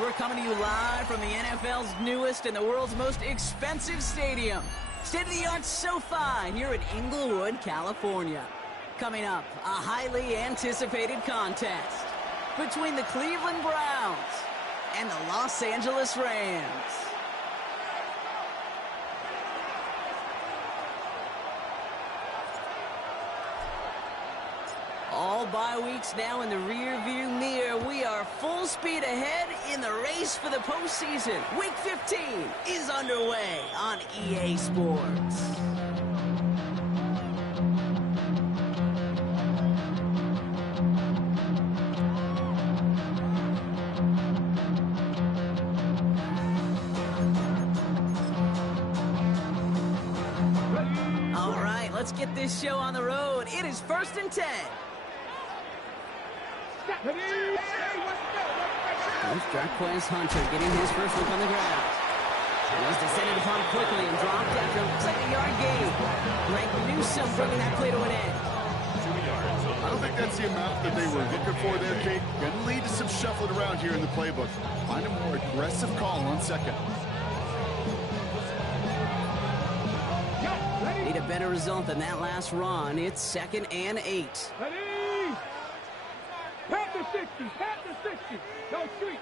we're coming to you live from the NFL's newest and the world's most expensive stadium. State-of-the-art SoFi here in Inglewood, California. Coming up, a highly anticipated contest between the Cleveland Browns and the Los Angeles Rams. All bye weeks now in the rear-view mirror. We are full speed ahead in the race for the postseason. Week 15 is underway on EA Sports. All right, let's get this show on the road. It is 1st and 10. Here's Jarquez Hunter getting his first look on the ground. He's descended upon quickly and dropped after looks like a yard gain. Frank Newsome bringing that play to an end. I don't think that's the amount that they were looking for there, Kate. Going to lead to some shuffling around here in the playbook. Find a more aggressive call on second. Need a better result than that last run. It's 2nd and 8. Pat the 60, pat the 60. No street.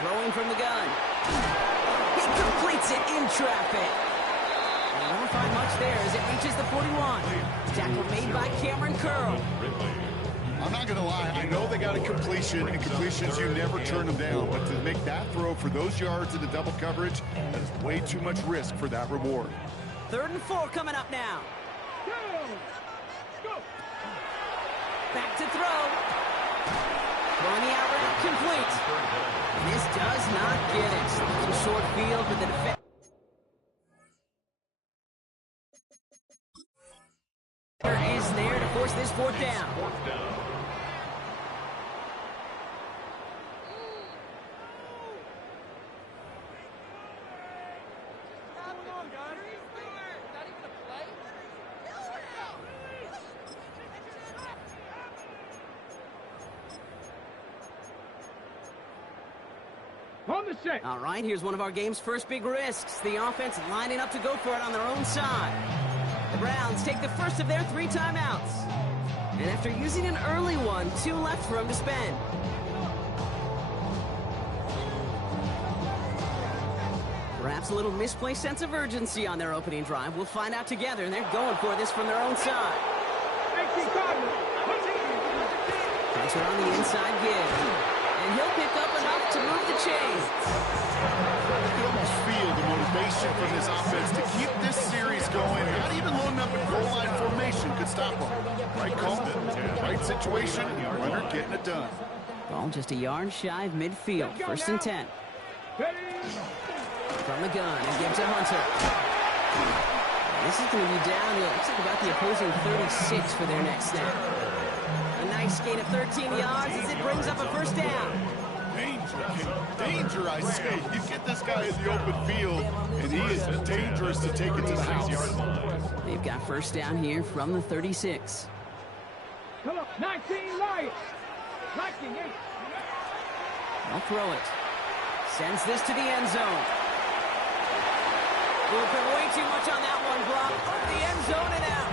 Throwing from the gun. He completes it in traffic. And you won't find much there as it reaches the 41. Tackle made by Cameron Curl. I'm not going to lie. I know they got a completion, and completions, you never turn them down. But to make that throw for those yards in the double coverage, that is way too much risk for that reward. 3rd and 4 coming up now. Back to throw. Throwing the out route complete. And this does not get it. Looking short field with the defense. Is there to force this 4th down. All right, here's one of our game's first big risks. The offense lining up to go for it on their own side. The Browns take the first of their 3 timeouts. And after using an early one, 2 left for them to spend. Perhaps a little misplaced sense of urgency on their opening drive. We'll find out together, and they're going for this from their own side. Pressure on the inside give. And he'll pick up enough to move the chains. You can almost feel the motivation from this offense to keep this series going. Not even loading up in goal line formation could stop them. Right call, right situation, runner getting it done. Ball just a yard shy of midfield. 1st and 10. From the gun and gives to Hunter. This is going to be down to, looks like about the opposing 36 for their next snap. A nice gain of 13 yards as it brings up a 1st down. Danger, I say. You get this guy in the open field, and he is dangerous to take it to the house. They've got 1st down here from the 36. Come on, 19 Lions. 19, 8. I'll throw it. Sends this to the end zone. We'll put way too much on that one, Brock. Over the end zone and out.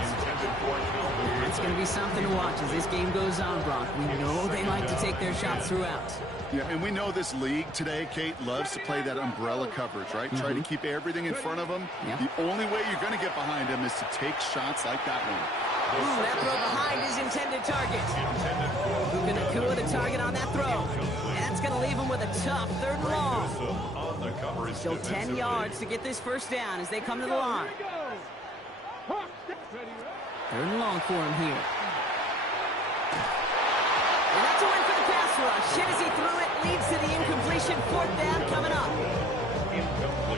It's going to be something to watch as this game goes on, Brock. We know they like to take their shots throughout. Yeah, and we know this league today, Kate, loves to play that umbrella coverage, right? Try to keep everything in front of them. Yep. The only way you're going to get behind them is to take shots like that one. Ooh, that throw behind his intended target. Puka Nacua, the target on that throw. And that's going to leave him with a tough 3rd and long. Still 10 yards to get this 1st down as they come to the line. 3rd and long for him here. And that's a win for the pass rush. Hit as he threw it, leads to the incompletion. 4th down coming up.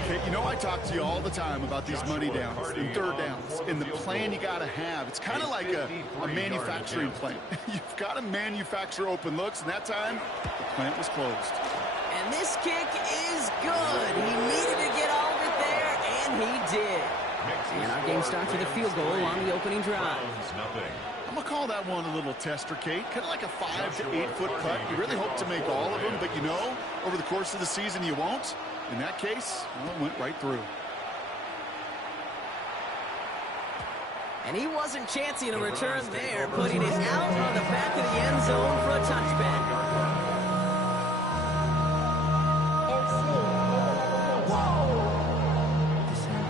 Okay, you know I talk to you all the time about these money downs and 3rd downs and the plan you got to have. It's kind of like a manufacturing plant. You've got to manufacture open looks, and that time the plant was closed. And this kick is good. He needed to get all of it there, and he did. And our game starts with a field goal on the opening drive. I'm going to call that one a little tester, Kate. Kind of like a 5 to 8 foot putt. You really hope to make all of them, but you know, over the course of the season, you won't. In that case, well, it went right through. And he wasn't chancing a return there, putting it out on the back of the end zone for a touchback.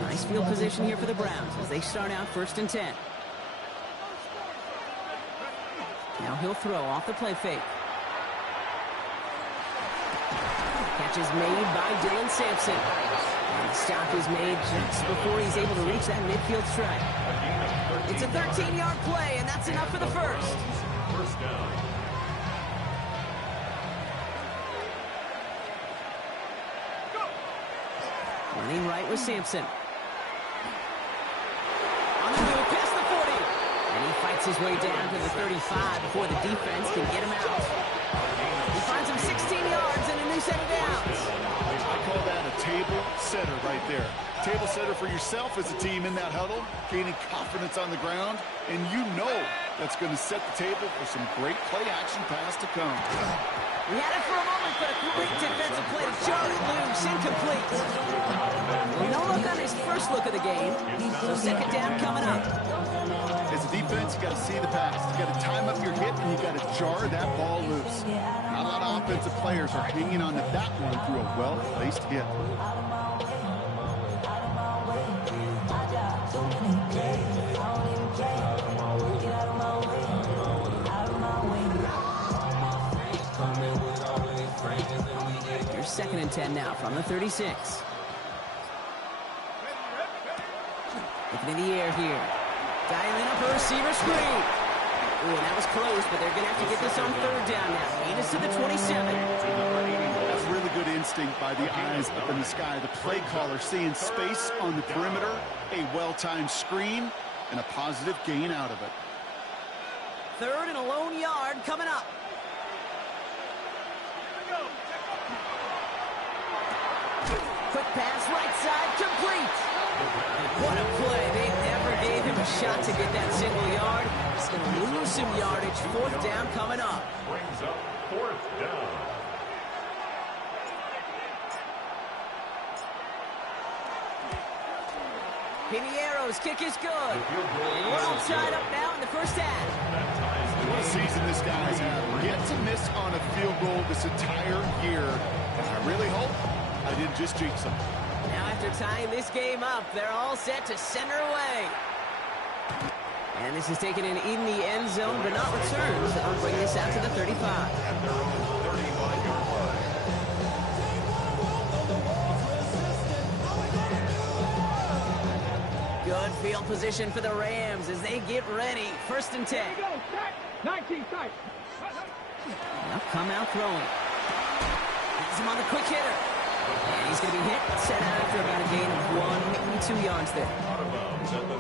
Nice field position here for the Browns as they start out 1st and 10. Now he'll throw off the play fake. Catch is made by Dylan Sampson. And the stop is made just before he's able to reach that midfield strike. It's a 13-yard play, and that's enough for the first. First down. Running right with Sampson. On the move, past the 40. And he fights his way down to the 35 before the defense can get him out. He finds him 16 yards and a new set of downs. I call that a table setter right there. Table setter for yourself as a team in that huddle, gaining confidence on the ground, and you know that's going to set the table for some great play-action pass to come. We had it for a moment, but a great defensive play to jar it loose, incomplete. Well, no look on his first look of the game, so 2nd down coming up. As a defense, you got to see the pass. You got to time up your hit, and you got to jar that ball loose. Not a lot of offensive players are hanging on to that one through a well-placed hit. Here's 2nd and 10 now from the 36. Looking in the air here. Dialing up a receiver screen. Ooh, and that was close, but they're going to have to get this on 3rd down now. Gain is to the 27. That's really good instinct by the eyes up in the sky. The play caller seeing space on the perimeter, a well-timed screen, and a positive gain out of it. 3rd and a lone yard coming up. Quick pass, right side, complete. What a play. They never gave him a shot to get that single yard. He's going to lose some yardage. 4th down coming up. Brings up 4th down. Piniero's kick is good. And we're all tied up now in the first half. What a season this guy's had. Yet to miss on a field goal this entire year. And I really hope I didn't just jinx him. Now after tying this game up, they're all set to send her away. And this is taken in the end zone, but not returned. So they'll bring this out to the 35. At their own 35-yard line. Good field position for the Rams as they get ready. 1st and 10. 19 tight. Now come out throwing. Has him on the quick hitter. And he's going to be hit, set out after about a gain of 1, 2 yards there.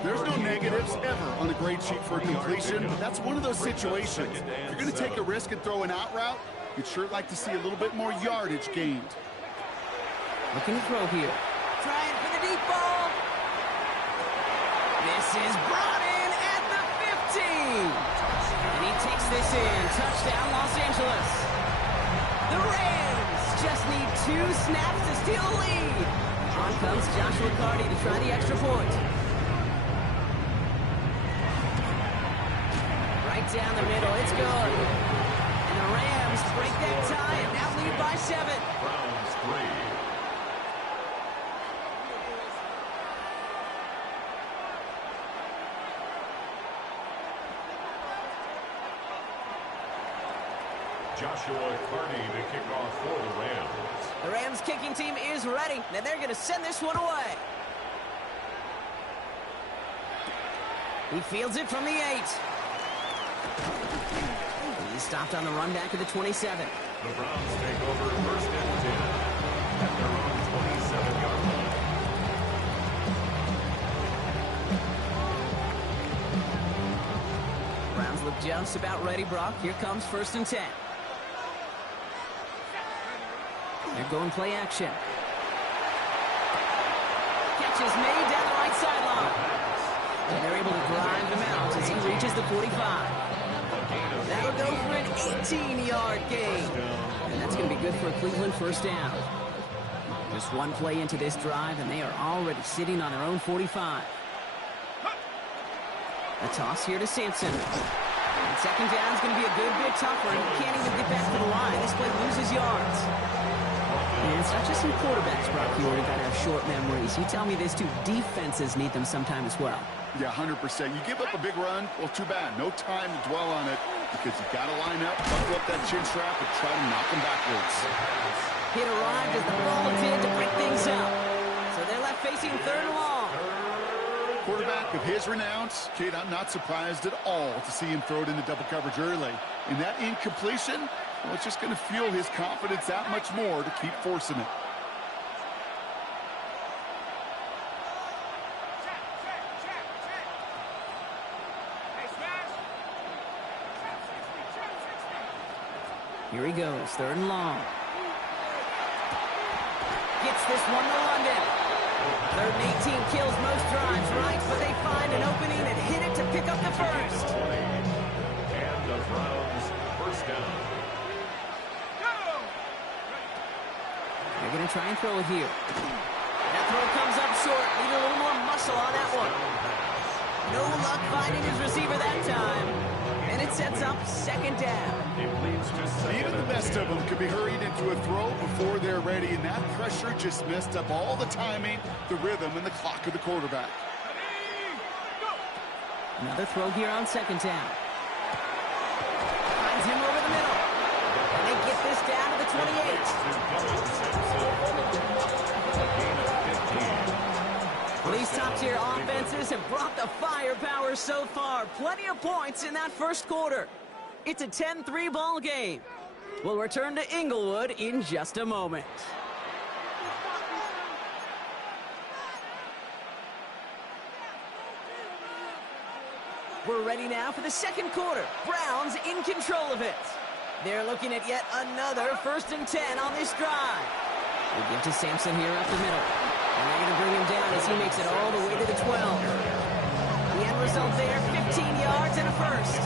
There's no negatives ever on a grade sheet for a completion. That's one of those situations. If you're going to take a risk and throw an out route, you'd sure like to see a little bit more yardage gained. Looking to throw here. Trying for the deep ball. This is brought in at the 15. And he takes this in. Touchdown, Los Angeles. The Rams just need 2 snaps to steal a lead. On comes Joshua Carty to try the extra point. Right down the middle, it's good. And the Rams break that tie and now lead by 7. Browns 3. Joshua Carty to kick off for the Rams. The Rams kicking team is ready, and they're going to send this one away. He fields it from the 8. He's stopped on the run back of the 27. The Browns take over 1st and 10 at their own 27-yard line. Browns look just about ready, Brock. Here comes 1st and 10. They're going play action. Catch is made down the right sideline. And they're able to drive him out as he reaches the 45. That'll go for an 18-yard gain. And that's going to be good for a Cleveland first down. Just one play into this drive, and they are already sitting on their own 45. A toss here to Sampson. And second down is going to be a good bit tougher. He can't even get back to the line. This play loses yards. And it's not just some quarterbacks, Brock, you already got to have short memories. You tell me this too, defenses need them sometime as well. Yeah, 100%. You give up a big run, well, too bad. No time to dwell on it because you got to line up, buckle up that chin strap, and try to knock them backwards. Hit arrived as the ball did to break things up. So they're left facing third and long. Quarterback of his renown, kid, I'm not surprised at all to see him throw it into double coverage early. And that incompletion, well, it's just going to fuel his confidence that much more to keep forcing it. Here he goes, third and long. Gets this one to London. Third and 18 kills most drives, right? But they find an opening and hit it to pick up the first. And the Browns first down. They're going to try and throw it here. That throw comes up short. Need a little more muscle on that one. No luck finding his receiver that time. And it sets up second down. It leads to second. Even the best of them could be hurried into a throw before they're ready, and that pressure just messed up all the timing, the rhythm, and the clock of the quarterback. Another throw here on second down. Finds him over the middle. And they get this down to the 28. Well, these top-tier offenses have brought the firepower so far. Plenty of points in that first quarter. It's a 10-3 ball game. We'll return to Inglewood in just a moment. We're ready now for the second quarter. Browns in control of it. They're looking at yet another 1st and 10 on this drive. We give to Sampson here up the middle. And they're going to bring him down as he makes it all the way to the 12. The end result there, 15 yards and a first.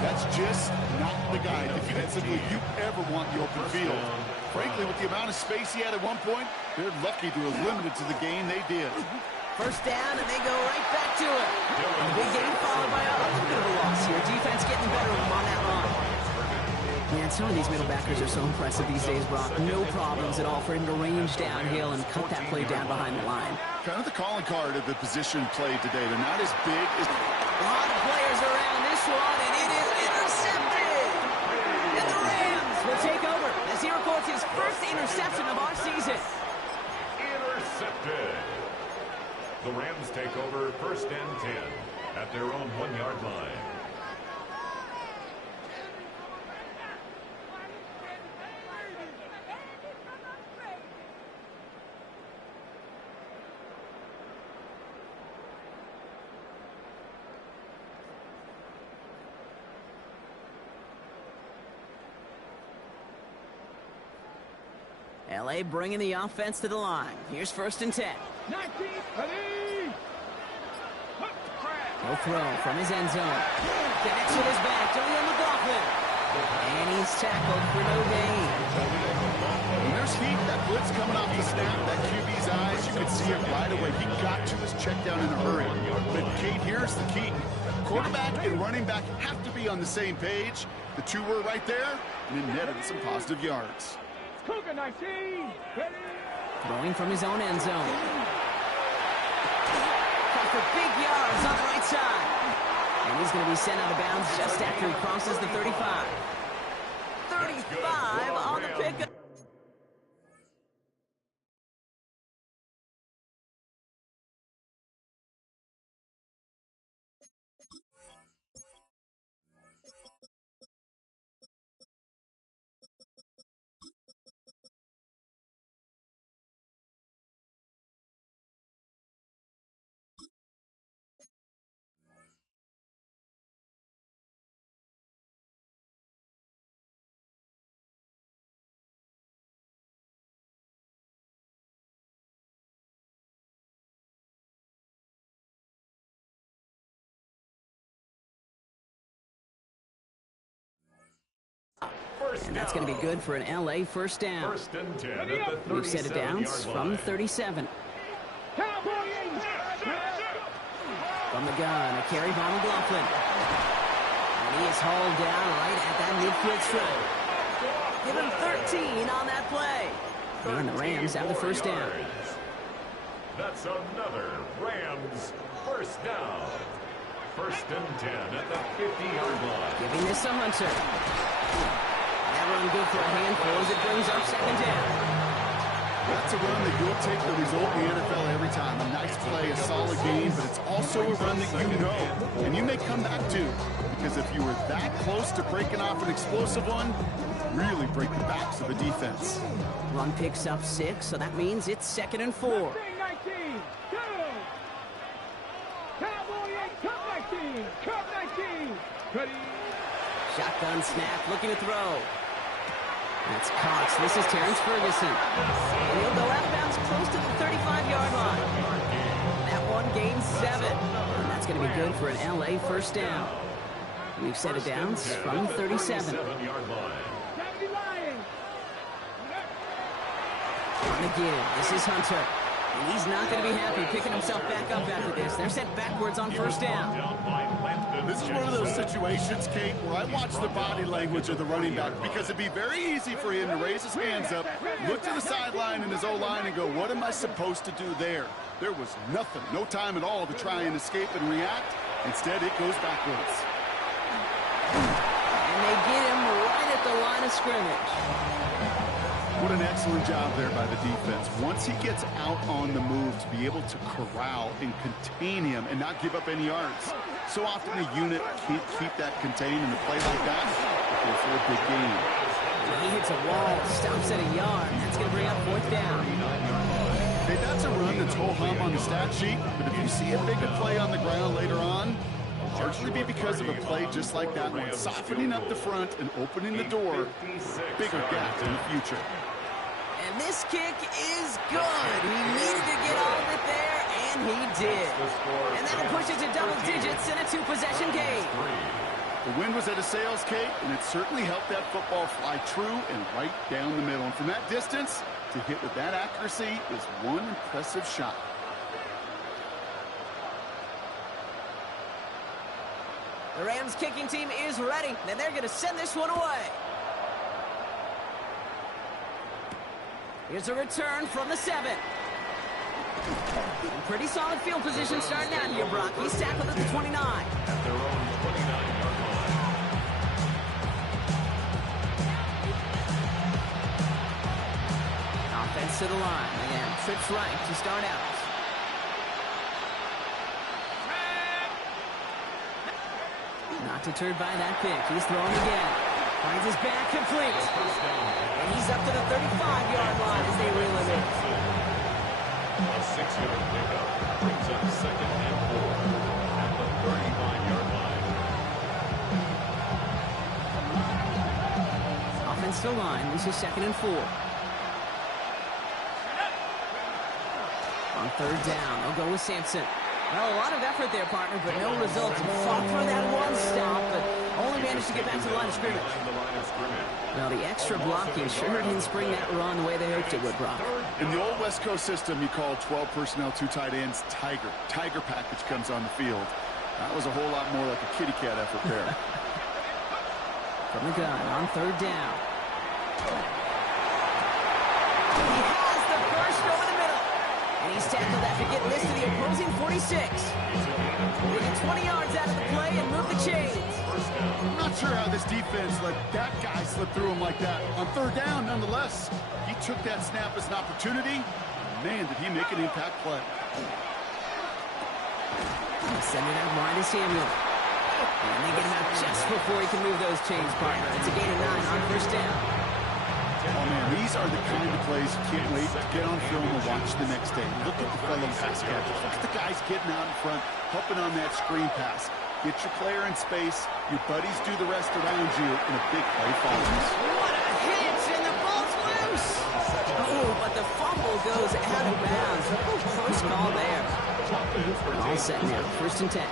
That's just not the guy defensively you ever want in the open field. Frankly, with the amount of space he had at one point, they're lucky to have limited to the gain they did. First down, and they go right back to it. And the big game followed by a little bit of a loss here. Defense getting better on that run. Man, some of these middle backers are so impressive these days, Brock. No problems at all for him to range downhill and cut that play down behind the line. Kind of the calling card of the position played today. They're not as big as... A lot of players around this one, and it is intercepted. And the Rams will take over as he records his first interception of our season. Intercepted. The Rams take over 1st and 10 at their own 1-yard line. LA bringing the offense to the line. Here's 1st and 10. 19, ready. He'll throw from his end zone. Connects with his back. Julian McLaughlin. And he's tackled for no gain. When there's heat, that blitz coming off the snap, that QB's eyes, you could see it right away. He got to his check down in a hurry. But, Kate, here's the key. Quarterback and running back have to be on the same page. The two were right there, and it netted some positive yards. Cougar 19, ready. Throwing from his own end zone. Cut for big yards on the right side. And he's going to be sent out of bounds just after he crosses the 35. 35 on the pickup. And that's going to be good for an LA first down. First and 10 at the We've set it down 37-yard from line. 37. Cowboys! From the gun, a carry by McLaughlin. And he is hauled down right at that midfield stripe. Give him 13 on that play. And the Rams have the first down. That's another Rams first down. First and 10 at the 50-yard line. Giving this to Hunter. That run good for a handful as it brings up second down. That's a run that you'll take the result in the NFL every time. A nice play, a solid game, but it's also a run that you know, and you may come back to. Because if you were that close to breaking off an explosive one, really break the backs of the defense. Run picks up 6, so that means it's second and 4. 19, go! Cowboys, come 19, come 19. Ready? Shotgun snap, looking to throw. That's Cox. This is Terrence Ferguson. And he'll go out of bounds close to the 35-yard line. That one gains 7. And that's going to be good for an LA first down. We've set it down from 37. 37-yard line. 70 Lions. On again, this is Hunter. And he's not going to be happy picking himself back up after this. They're sent backwards on first down. This is one of those situations, Kate, where I watch the body language of the running back because it'd be very easy for him to raise his hands up, look to the sideline in his O-line and go, what am I supposed to do there? There was nothing, no time at all to try and escape and react. Instead, it goes backwards. And they get him right at the line of scrimmage. What an excellent job there by the defense. Once he gets out on the move, to be able to corral and contain him and not give up any yards. So often a unit can't keep that contained in a play like that. Go for a big gain. He hits a wall, stops at a yard. That's going to bring up fourth down. Hey, that's a run that's ho-hum on the stat sheet, but if you see a bigger play on the ground later on, largely be because of a play just like that one, softening up the front and opening the door, bigger gap in the future. And this kick is good. He needed to get all of it there, and he did. And that'll push it to double digits in a 2-possession game. The wind was at a sails, Kate, and it certainly helped that football fly true and right down the middle. And from that distance, to hit with that accuracy is one impressive shot. The Rams kicking team is ready, and they're going to send this one away. Here's a return from the 7. Pretty solid field position starting out here, Brock. He's tackled at the 29. At their own 29-yard line. Offense to the line. Again, trips right to start out. Not deterred by that pick. He's throwing again. Finds his back complete. And he's up to the 35-yard line as they reel him in. A 6-yard pickup brings up second and 4 at the 35-yard line. Offense to the line. This is second and 4. On third down, they'll go with Sampson. Well, a lot of effort there, partner, but no results. Fought for that one stop, but only managed to get back to the line of scrimmage. Well, the extra blocking sure didn't spring that run the way they hoped it would, Brock. In the old West Coast system, you call 12 personnel, 2 tight ends, Tiger. Tiger package comes on the field. That was a whole lot more like a kitty cat effort there. From the gun on third down. He has the first over the middle. And he's tackled after getting this to the opposing 46. They get 20 yards out of the play and move the chains. I'm not sure how this defense let that guy slip through him like that. On third down, nonetheless, he took that snap as an opportunity. Man, did he make an impact play. Send it out wide to Samuel. And they get him out just before he can move those chains, partner. It's a gain of 9 on first down. Oh, man, these are the kind of plays you can't wait to get on film and watch the next day. Look at the fellow pass catchers. Look at the guys getting out in front, helping on that screen pass. Get your player in space. Your buddies do the rest around you, and a big play follows. What a hit, and the ball's loose. Oh, but the fumble goes out of bounds. First call there. All set now, first and 10.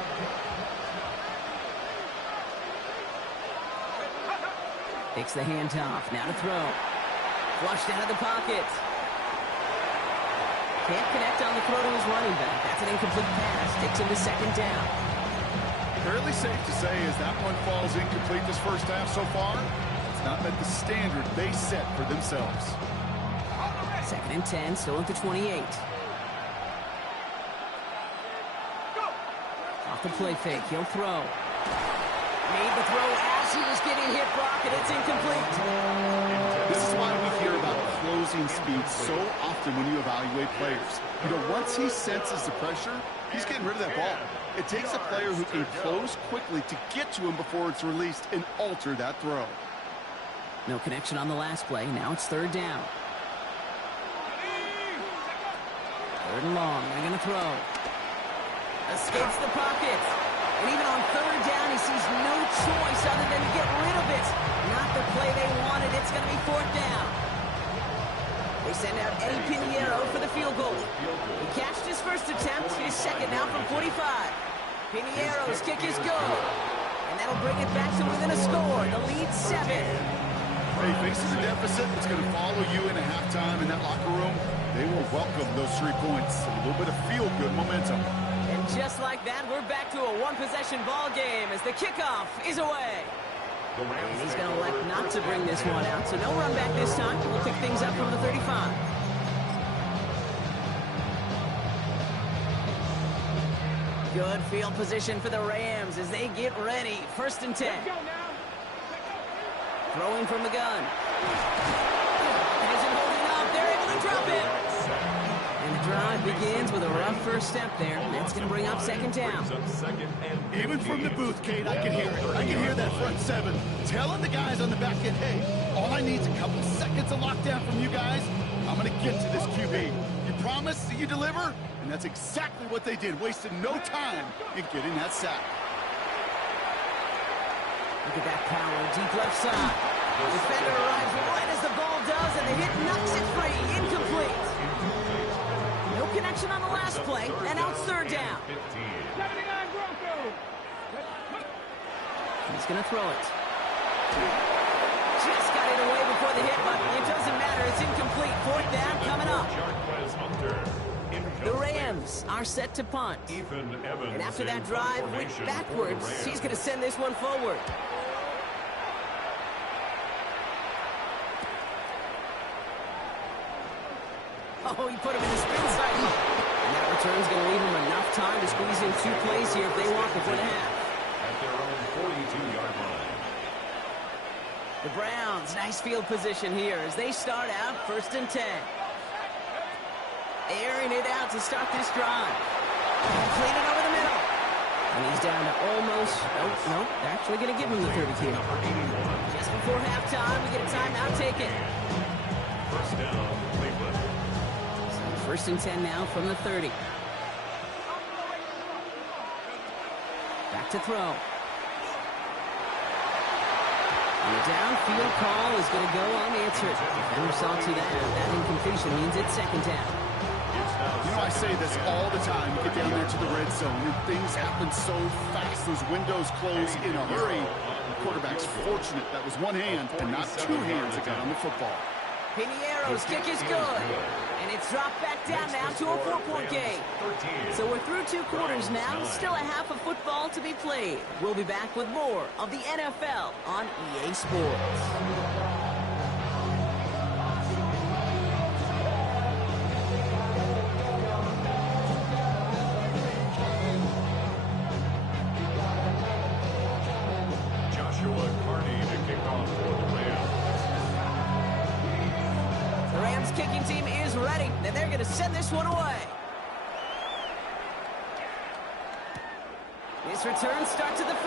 Takes the handoff. Now to throw. Flushed out of the pocket. Can't connect on the throw to his running back. That's an incomplete pass. Takes him to second down. Fairly safe to say as that one falls incomplete this first half so far, it's not met the standard they set for themselves. Second and 10, still at the 28. Off the play fake, he'll throw. Made the throw as he was getting hit, Brock, and it's incomplete. This is why we hear about closing speed so often when you evaluate players. You know, once he senses the pressure, he's getting rid of that ball. It takes a player who can close quickly to get to him before it's released and alter that throw. No connection on the last play. Now it's third down. Third and long. They're going to throw. Escapes the pocket. And even on third down, he sees no choice other than to get rid of it. Not the play they wanted. It's going to be fourth down. They send out Eddie Pinheiro for the field goal. He cashed his first attempt. His second now from 45. Pinheiro's kick is good. And that'll bring it back to within a score. The lead 7. Hey, facing the deficit, it's going to follow you into halftime in that locker room. They will welcome those 3 points. A little bit of feel-good momentum. And just like that, we're back to a one-possession ball game as the kickoff is away. And he's going to elect not to bring this one out, so no run back this time. We'll pick things up from the 35. Good field position for the Rams as they get ready. First and 10. Throwing from the gun. Isn't holding up. They're able to drop it. And the drive begins with a rough first step there. That's going to bring up second down. Even from the booth, Kate, I can hear it. I can hear that front 7 telling the guys on the back end, hey, all I need is a couple seconds of lockdown from you guys. I'm going to get to this QB. You promise that you deliver? And that's exactly what they did, wasting no time in getting that sack. Look at that power, deep left side. The defender arrives right as the ball does, and the hit knocks it free. Incomplete. No connection on the last play, and now it's third down. He's going to throw it. Just got it away before the hit, but it doesn't matter. It's incomplete. Fourth down coming up. The Rams are set to punt. And after that drive went backwards, he's going to send this one forward. Oh, he put him in the spin cycle. And that return's going to leave him enough time to squeeze in 2 plays here if they want before the half. At their own 42-yard line. The Browns, nice field position here as they start out first and 10. Airing it out to start this drive. Clean it over the middle. And he's down to almost, nope, they're actually going to give him the 32. Just before halftime, we get a timeout taken. First down, Cleveland. So first and 10 now from the 30. Back to throw. And the downfield call is going to go unanswered. Defender saw to that. That incompletion means it's second down. You know, I say this all the time. You get down there to the red zone, and things happen so fast. Those windows close in a hurry. The quarterback's fortunate that was one hand and not 2 hands that got on the football. Pinheiro's kick is good. And it's dropped back down now to a 4-point game. So we're through 2 quarters now. Still a half of football to be played. We'll be back with more of the NFL on EA Sports. Kicking team is ready, and they're going to send this one away. This return starts at the 5.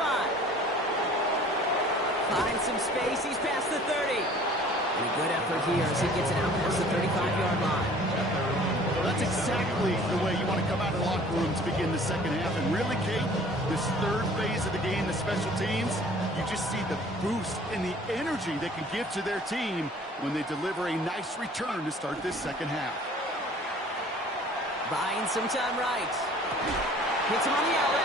Finds some space. He's past the 30. And a good effort here as he gets it out past the 35-yard line. Well, that's exactly the way you want to come out of the locker room to begin the second half. And really, Kate, this third phase of the game, the special teams, you just see the boost and the energy they can give to their team when they deliver a nice return to start this second half. Buying some time right. Hits him on the out.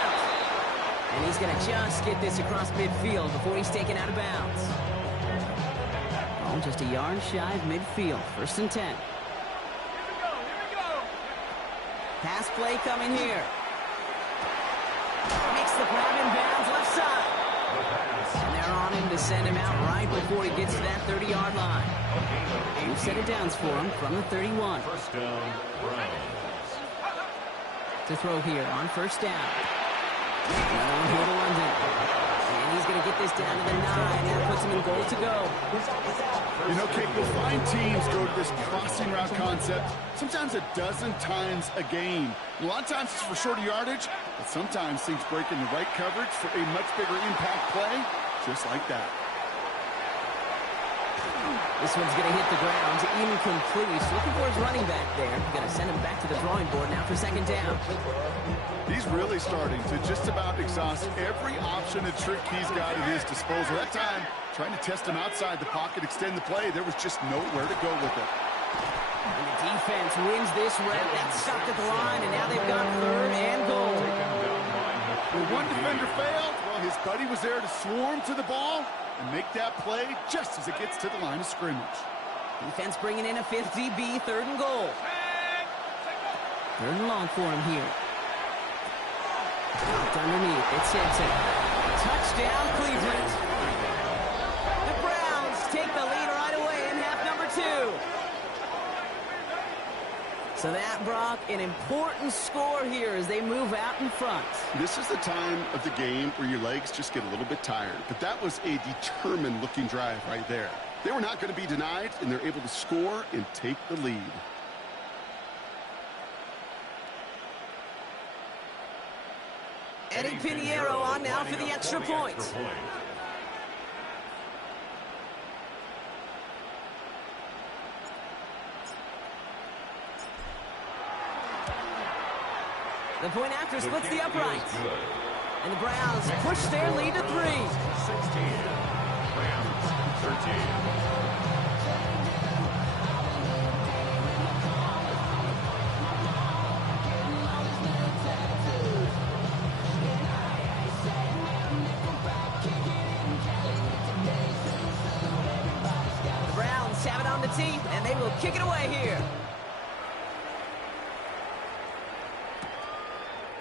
And he's going to just get this across midfield before he's taken out of bounds. ball just a yard shy of midfield. 1st and 10. Pass play coming here. Makes the grab in bounds left side. And they're on him to send him out right before he gets to that 30-yard line. 2 set of downs for him from the 31. First down, Browns. To throw here on 1st down. Another one here to London. And he's going to get this down to the 9. That puts him in goal to go. You know, Kate, you'll find teams go to this crossing route concept sometimes a dozen times a game. A lot of times it's for shorter yardage, but sometimes things break in the right coverage for a much bigger impact play, just like that. This one's going to hit the ground, incomplete. He's looking for his running back there. Going to send him back to the drawing board now for 2nd down. He's really starting to just about exhaust every option and trick he's got at his disposal. That time, trying to test him outside the pocket, extend the play, there was just nowhere to go with it. And the defense wins this rep. That's stopped at the line, and now they've got 3rd and goal. When one defender failed, well, his buddy was there to swarm to the ball and make that play just as it gets to the line of scrimmage. Defense bringing in a 5th DB, 3rd and goal. 3rd and long for him here. Dropped underneath. It's Simpson. Touchdown, Cleveland. The Browns take the lead right away in half number 2. So that, Brock, an important score here as they move out in front. This is the time of the game where your legs just get a little bit tired. But that was a determined-looking drive right there. They were not going to be denied, and they're able to score and take the lead. Eddie Pinheiro on now for the extra point. The point after splits the uprights. And the Browns push their lead to 3. 16. Rams 13. Have it on the tee, and they will kick it away here.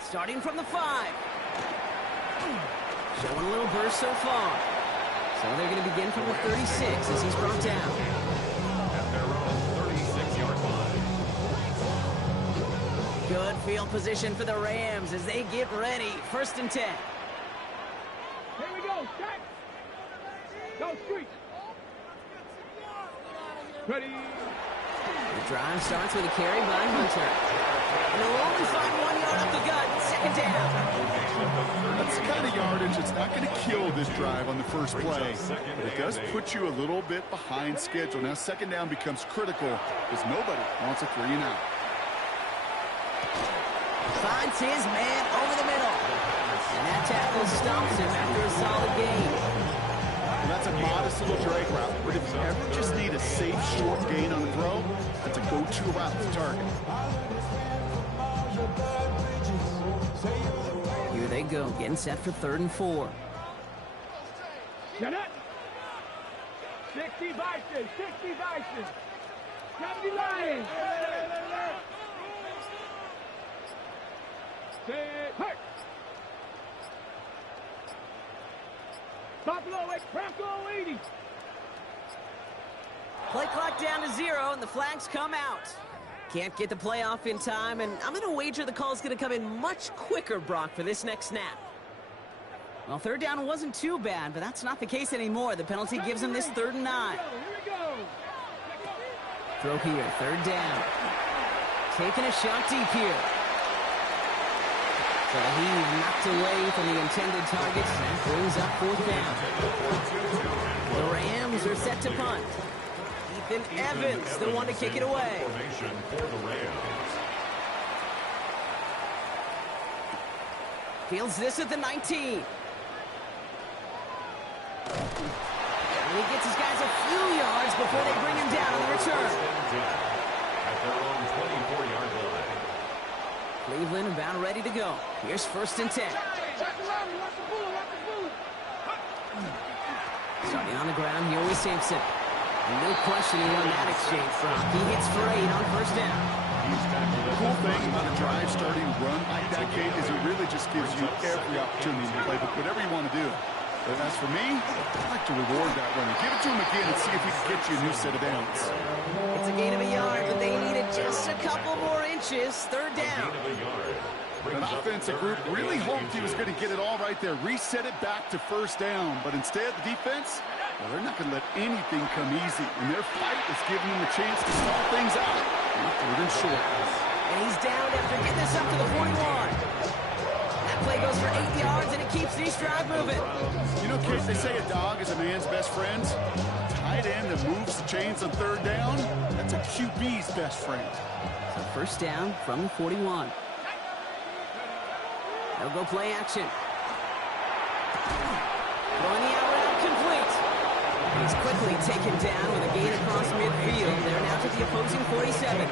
Starting from the 5. Showing a little burst so far. So they're going to begin from the 36 as he's brought down. At their own 36-yard line. Good field position for the Rams as they get ready. 1st and 10. Here we go, set. Go, street. Ready. The drive starts with a carry by Hunter. And they'll only find 1 yard up the gut. 2nd down. That's the kind of yardage that's not going to kill this drive on the first play. But it does put you a little bit behind schedule. Now 2nd down becomes critical because nobody wants a 3 and out. Finds his man over the middle. And that tackle stops him after a solid gain. Well, that's a modest little drag route, but if you ever just need a safe, short gain on the throw, that's a go-to route to target. Here they go, getting set for 3rd and 4. Get it. 60 Vikings, 60 Vikings. 70 Lions. Set, hurt. Buffalo, Franco 80. Play clock down to 0, and the flags come out. Can't get the play off in time, and I'm going to wager the call's going to come in much quicker, Brock, for this next snap. Well, 3rd down wasn't too bad, but that's not the case anymore. The penalty gives them this 3rd and 9. Here we go. Throw here, 3rd down. Taking a shot deep here. So he knocked away from the intended targets. That brings up 4th down. The Rams are set to punt. Ethan Evans, the one to kick it away. Formation for the Rams. Fields this at the 19. And he gets his guys a few yards before they bring him down on the return. At their own 24-yard line. Cleveland about ready to go. Here's 1st and 10. Starting on the ground here with Simpson. No question he won that exchange from. He hits for 8 on first down. The cool thing about a drive starting run like that, Kate, is it really just gives you every opportunity to play whatever you want to do. But as for me, I'd like to reward that runner. Give it to him again and see if he can get you a new set of downs. It's a gain of a yard, but they needed just a couple more inches. Third down. An offensive group really hoped he was going to get it all right there, reset it back to first down. But instead, the defense, well, they're not going to let anything come easy. And their fight is giving them a chance to stall things out. Third and short. And he's down after getting this up to the 41. That play goes for 8 yards, and it keeps these drive moving. You know, kids, they say a dog is a man's best friend. Tight end that moves the chains on third down, that's a QB's best friend. So first down from the 41. They'll go play action. Throwing the out route complete. He's quickly taken down with a gain across midfield. They're now to the opposing 47.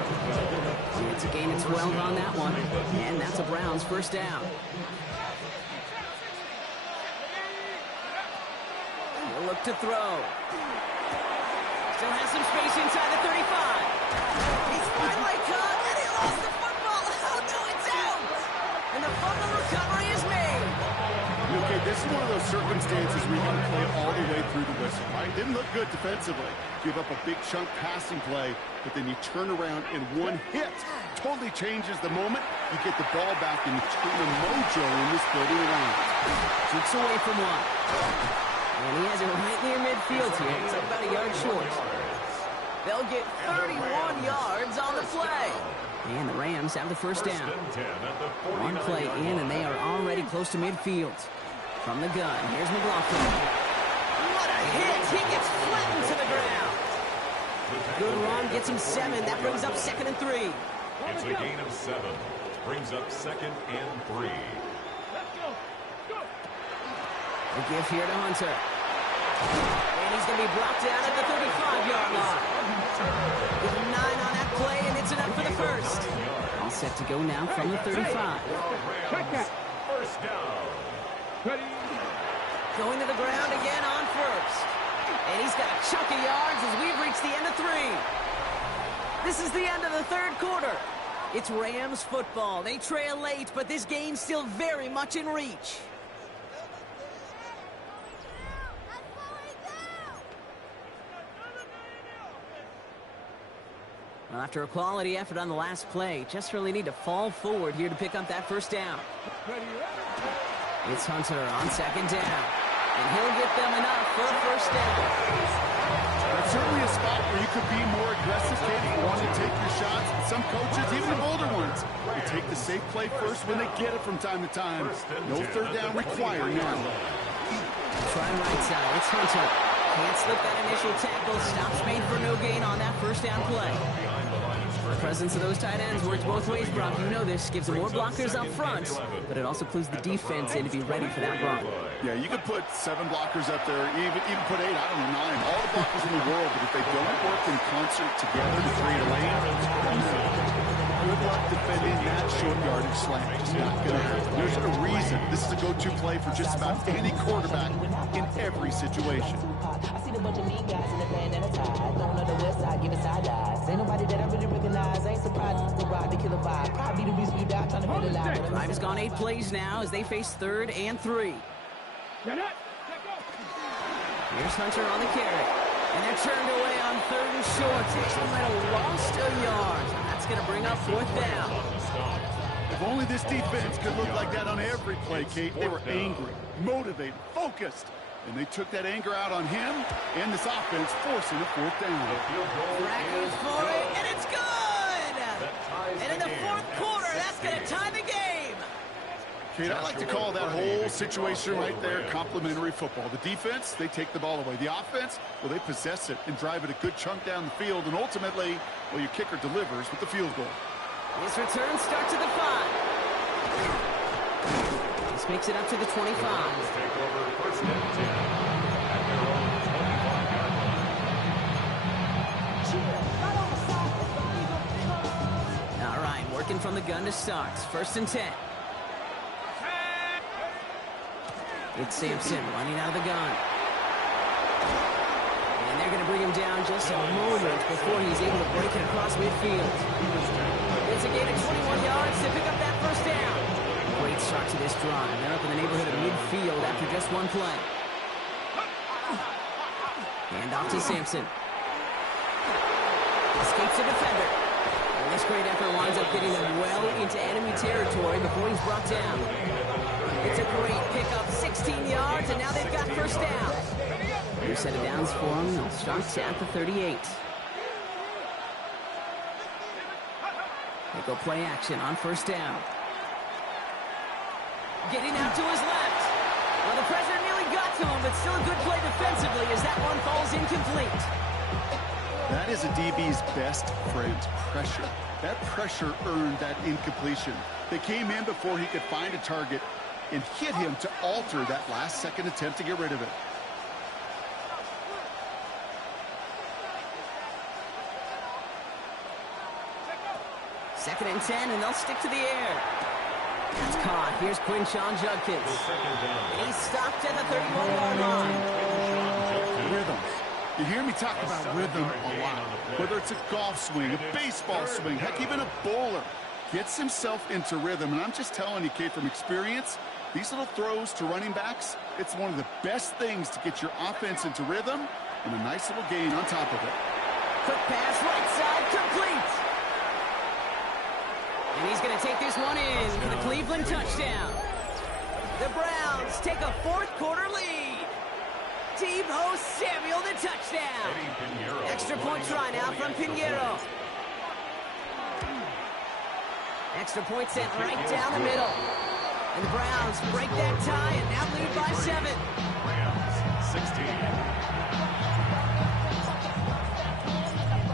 It's a gain of 12 on that one. And that's a Browns first down. He'll look to throw. Still has some space inside the 35. He's finally caught, and he lost the football. Oh, no, it's out. And the fumble recovery is made. Okay, this is one of those circumstances where you got to play it all the way through the whistle, right? Didn't look good defensively. Give up a big chunk passing play, but then you turn around and one hit totally changes the moment. You get the ball back and you turn the mojo in this building around. Shoots away from one. And he has it right near midfield here. It's like about a yard short. They'll get 31 yards on the play. And the Rams have the first down. One play in, and they are already close to midfield. From the gun, here's McLaughlin. What a hit! He gets flattened to the ground. Good run, gets him 7. That brings up 2nd and 3. It's a gain of 7. Brings up 2nd and 3. The give here to Hunter. And he's going to be brought down at the 35-yard line. Give him 9 on that play, and it's enough for the first. All set to go now from the 35. First down. Going to the ground again on first. And he's got a chunk of yards as we've reached the end of 3. This is the end of the third quarter. It's Rams football. They trail late, but this game's still very much in reach. Well, after a quality effort on the last play, just really need to fall forward here to pick up that first down. It's Hunter on 2nd down. And he'll get them enough for a first down. That's certainly a spot where you could be more aggressive, Kate. You want to take your shots. Some coaches, even the bolder ones, they take the safe play first when they get it from time to time. No third down required now. Try right side. It's Hunter. Can't slip that initial tackle. Stops made for no gain on that first down play. The presence of those tight ends works both ways, Brock. You know this. Gives them more blockers up front, but it also clues the defense in to be ready for that run. Yeah, you could put 7 blockers up there, even put 8, I don't know, 9. All the blockers in the world, but if they don't work in concert together to create a lane, good luck defending that short yardage slant. Just not going to happen. There's a reason. This is a go-to play for just about any quarterback in every situation. I see the bunch of mean guys in the band and a tie. Throwing on the west side, giving side eyes. Ain't nobody that I really recognize. Ain't surprised to ride the killer vibe. Probably the reason you die trying to build a lie. Drive has gone 8 plays now as they face 3rd and 3. Here's Hunter on the carry. And they're turned away on 3rd and short. They might have lost a yard. That's going to bring up 4th down. If only this defense could look like that on every play, Kate. They were angry, motivated, focused. And they took that anger out on him and this offense, forcing a 4th down. Bragg goes for it, and it's good! And in the 4th quarter, that's going to tie the game. Kate, I like to call that whole situation right there complimentary football. The defense, they take the ball away. The offense, well, they possess it and drive it a good chunk down the field. And ultimately, well, your kicker delivers with the field goal. This return starts at the 5. This makes it up to the 25. Take over first and 10 at their own 25-yard line. All right, working from the gun to start. 1st and 10. It's Sampson running out of the gun. And And they're going to bring him down just a moment before he's able to break it across midfield. It's a gain of 21 yards to pick up that first down. Great start to this drive. They're up in the neighborhood of midfield after just one play. Hand off to Sampson. Escapes the defender. And this great effort winds up getting them well into enemy territory before he's brought down. It's a great pickup, 16 yards, and now they've got first down. New set of downs for them. They'll start at the 38. They go play action on first down. Getting out to his left. Well, the pressure nearly got to him, but still a good play defensively as that one falls incomplete. That is a DB's best friend, pressure. That pressure earned that incompletion. They came in before he could find a target and hit him to alter that last-second attempt to get rid of it. Second and 10, and they'll stick to the air. That's caught. Here's Quinshawn Judkins. And he's stopped at the 31-yard line. Rhythm. You hear me talk about rhythm a lot. Whether it's a golf swing, a baseball swing, heck, even a bowler gets himself into rhythm. And I'm just telling you, Kate, from experience, these little throws to running backs, it's one of the best things to get your offense into rhythm and a nice little gain on top of it. Quick pass, right side, complete. And he's going to take this one in for the Cleveland touchdown. The Browns take a fourth-quarter lead. Deebo Samuel, the touchdown. Extra point try now from Pinheiro. Extra point sent right down the middle. And the Browns break that tie and now lead by 7. Browns 16.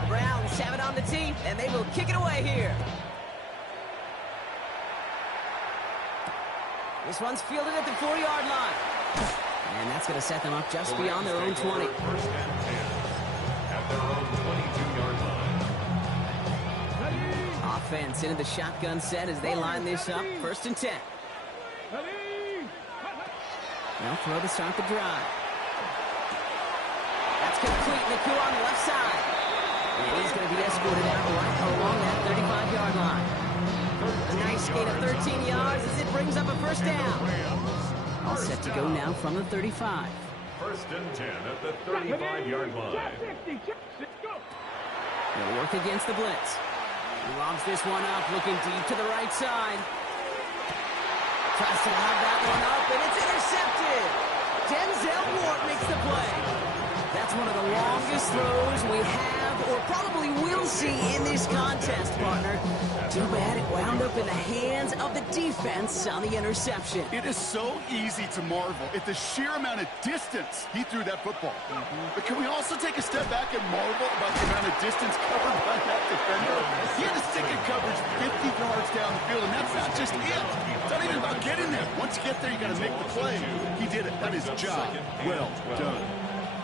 The Browns have it on the tee, and they will kick it away here. This one's fielded at the 4-yard line. And that's going to set them up just beyond their own 20. First and 10 at their own 22-yard line. Offense into the shotgun set as they line this up. First and 10. They'll throw to start the drive. That's complete. Naku on the left side. And he's going to be escorted out right along that 35-yard line. A nice gain of 13 yards as it brings up a first down. All set to go now from the 35. First and 10 at the 35-yard line. They'll work against the blitz. He lobs this one up, looking deep to the right side. Tries to lob that one up, and it's intercepted. Denzel Ward makes the play. That's one of the longest throws we have or probably will see in this contest, partner. Too bad it wound up in the hands of the defense on the interception. It is so easy to marvel at the sheer amount of distance he threw that football. But can we also take a step back and marvel about the amount of distance covered by that defender? He had to stick in coverage 50 yards down the field, and that's not just it. It's not even about getting there. Once you get there, you got to make the play. He did it. That is job well done.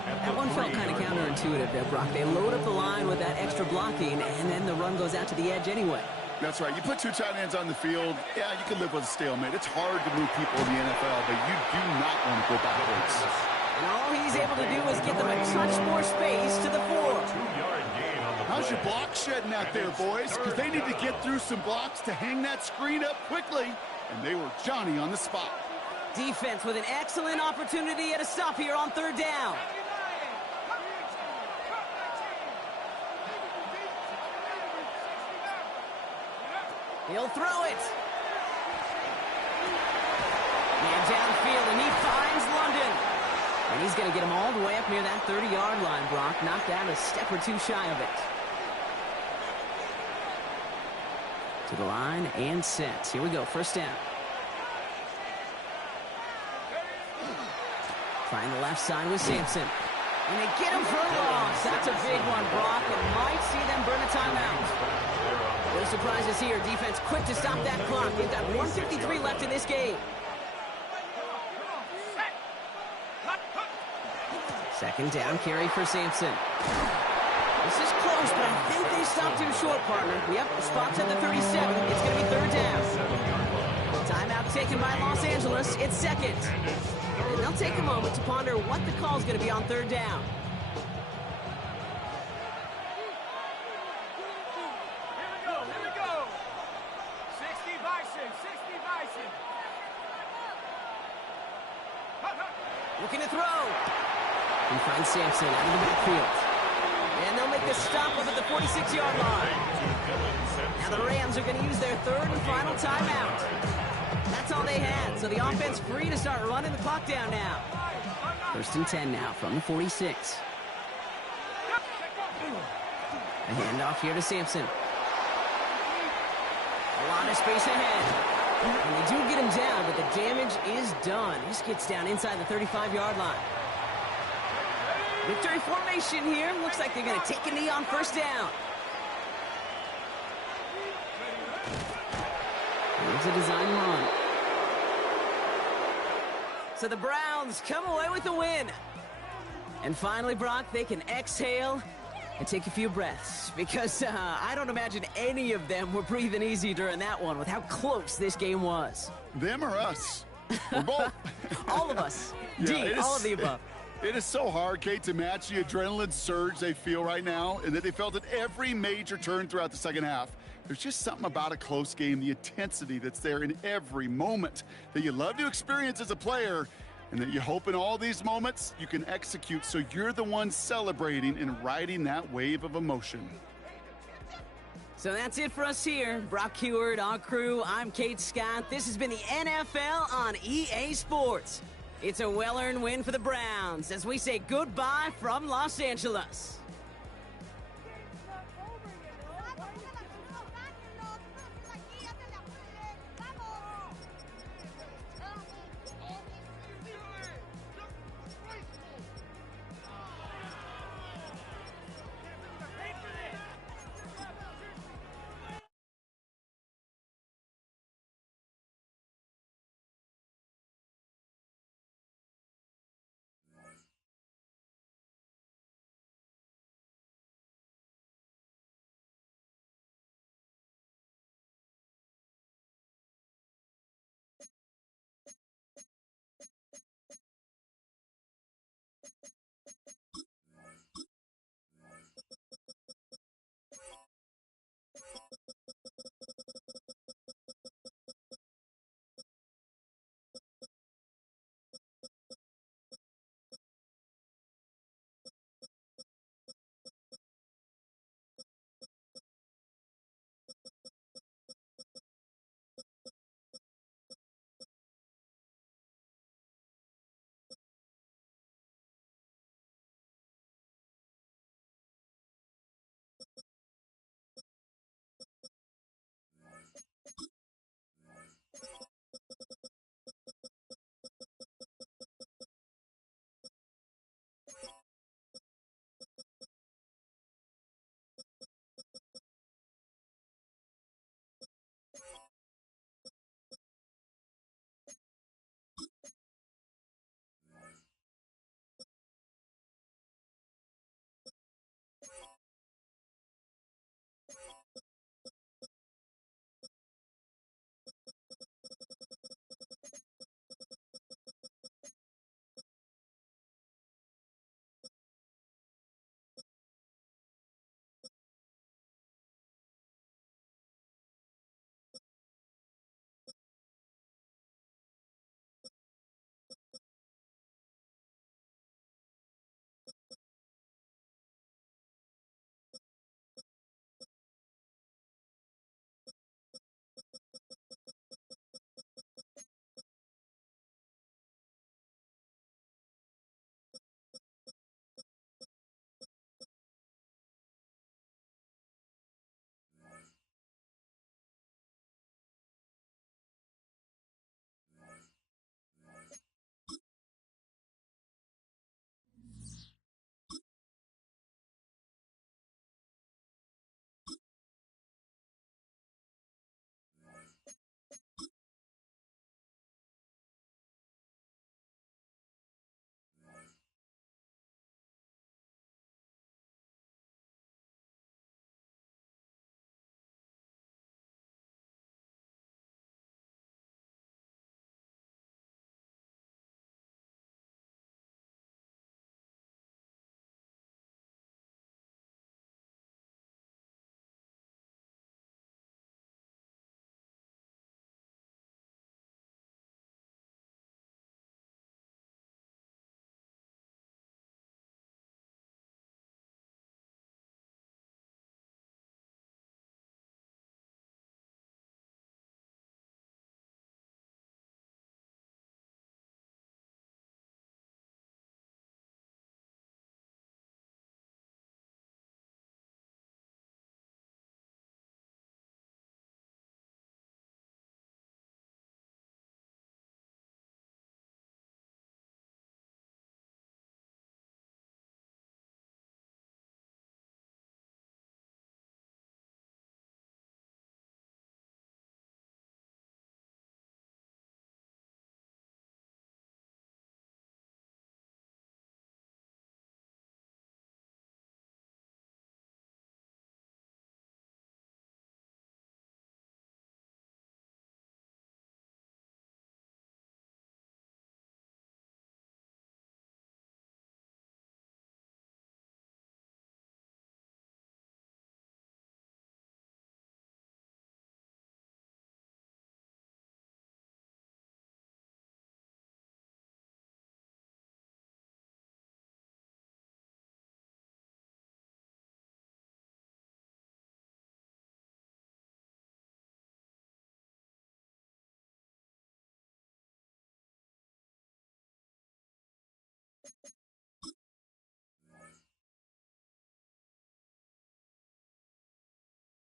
That one felt kind of counterintuitive there, Brock. They load up the line with that extra blocking, and then the run goes out to the edge anyway. That's right. You put two tight ends on the field, yeah, you can live with a stalemate. It's hard to move people in the NFL, but you do not want to go backwards. And all he's able to do is get them a touch more space to the 4. 2-yard gain on the How's your play. block shedding out there, boys? Because they need to get through some blocks to hang that screen up quickly, and they were Johnny on the spot. Defense with an excellent opportunity at a stop here on third down. He'll throw it. Man downfield, and he finds London. And he's going to get him all the way up near that 30-yard line, Brock. Knocked out a step or two shy of it. To the line and set. Here we go, first down. Trying the left side with Sampson. And they get him for a loss. That's a big one, Brock, and might see them burn a timeout. No surprises here. Defense quick to stop that clock. They've got 1:53 left in this game. Second down carry for Sampson. This is close, but I think they stopped him short, partner. Yep, spots at the 37. It's going to be third down. Timeout taken by Los Angeles. It's second. And they'll take a moment to ponder what the call is going to be on third down. to throw. He finds Sampson out of the backfield. And they'll make the stop up at the 46-yard line. Now the Rams are going to use their third and final timeout. That's all they had, so the offense free to start running the clock down now. 1st and 10 now from the 46. A handoff here to Sampson. A lot of space ahead. And they do get him down, but the damage is done. He just gets down inside the 35-yard line. Victory formation here. Looks like they're going to take a knee on 1st down. Here's a design run. So the Browns come away with the win. And finally, Brock, they can exhale and take a few breaths, because I don't imagine any of them were breathing easy during that one with how close this game was. Them or us? We're both. All of us. Yeah, all of the above. It is so hard, Kate, to match the adrenaline surge they feel right now, and that they felt at every major turn throughout the second half. There's just something about a close game, the intensity that's there in every moment that you love to experience as a player, and that you hope in all these moments you can execute so you're the one celebrating and riding that wave of emotion. So that's it for us here. Brock Heward, our crew, I'm Kate Scott. This has been the NFL on EA Sports. It's a well-earned win for the Browns as we say goodbye from Los Angeles.